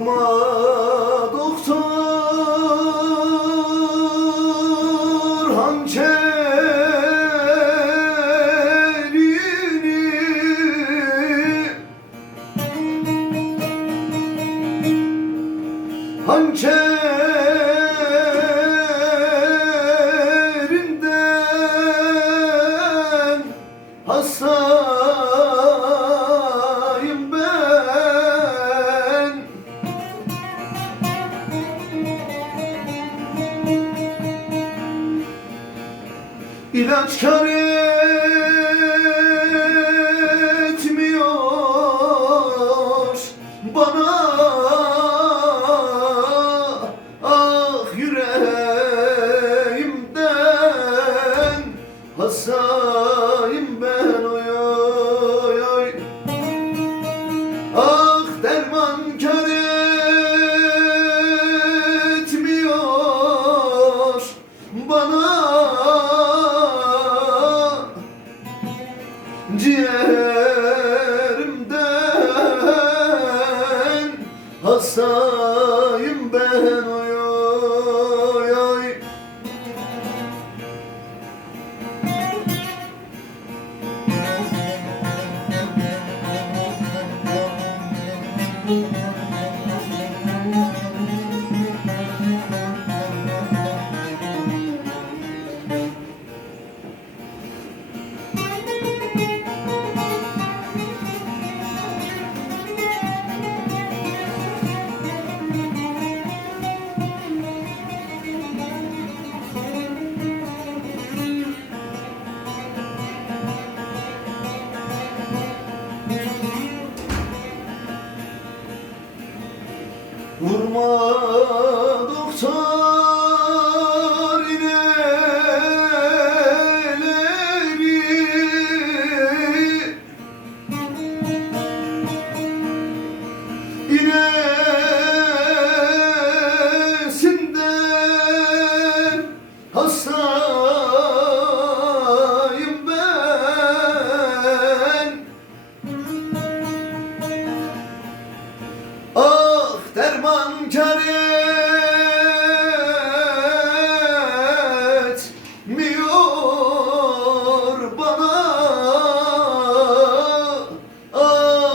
Ama doktor hançerini Hançerinden İlaç kar etmiyor. Bana Ah yüreğimden hastayım ben Vurma I'm Mangchari.